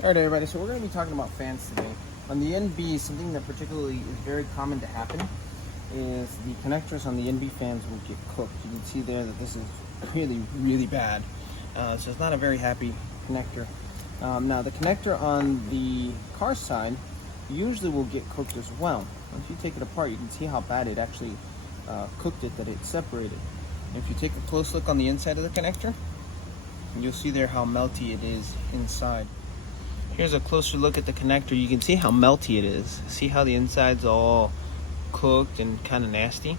Alright everybody, so we're going to be talking about fans today. On the NB, something that particularly is very common to happen is the connectors on the NB fans will get cooked. You can see there that this is really bad. So it's not a very happy connector. Now the connector on the car side usually will get cooked as well. Once you take it apart, you can see how bad it actually cooked it, that it separated. And if you take a close look on the inside of the connector, you'll see there how melty it is inside. Here's a closer look at the connector. You can see how melty it is. See how the inside's all cooked and kind of nasty?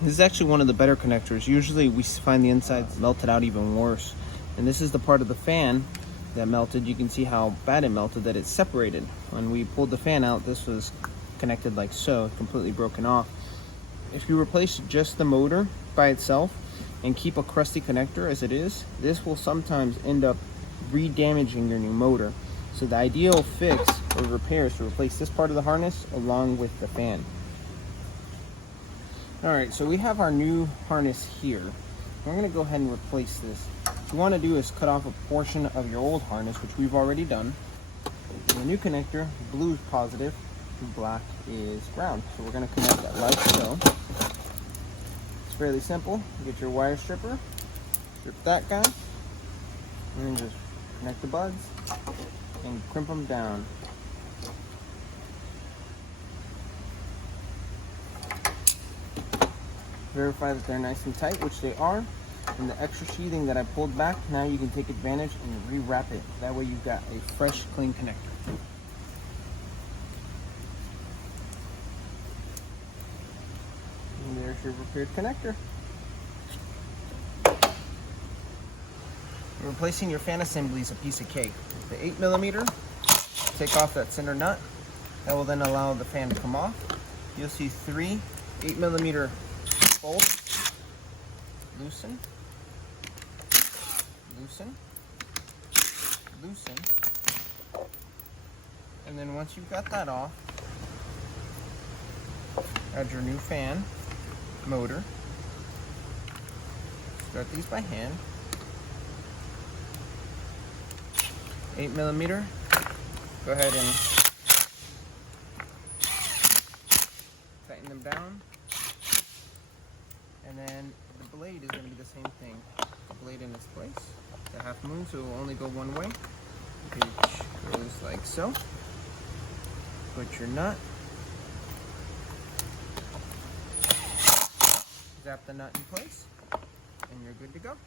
This is actually one of the better connectors. Usually we find the insides melted out even worse. And this is the part of the fan that melted. You can see how bad it melted, that it separated. When we pulled the fan out, this was connected like so, completely broken off. If you replace just the motor by itself and keep a crusty connector as it is, this will sometimes end up re-damaging your new motor. So the ideal fix or repair is to replace this part of the harness along with the fan. Alright, so we have our new harness here. We're going to go ahead and replace this. What you want to do is cut off a portion of your old harness, which we've already done. And the new connector, blue is positive, and black is ground. So we're going to connect that like so. It's fairly simple. Get your wire stripper, strip that guy, and then just connect the buds and crimp them down. Verify that they're nice and tight, which they are. And the extra sheathing that I pulled back, now you can take advantage and rewrap it. That way you've got a fresh, clean connector. And there's your repaired connector. Replacing your fan assembly is a piece of cake. The 8mm, take off that center nut. That will then allow the fan to come off. You'll see 3 8mm bolts. Loosen, loosen, loosen. And then once you've got that off, add your new fan, motor. Start these by hand. 8mm, go ahead and tighten them down. And then the blade is going to be the same thing. The blade in its place. The half moon, so it will only go one way. Which goes like so. Put your nut. Zap the nut in place. And you're good to go.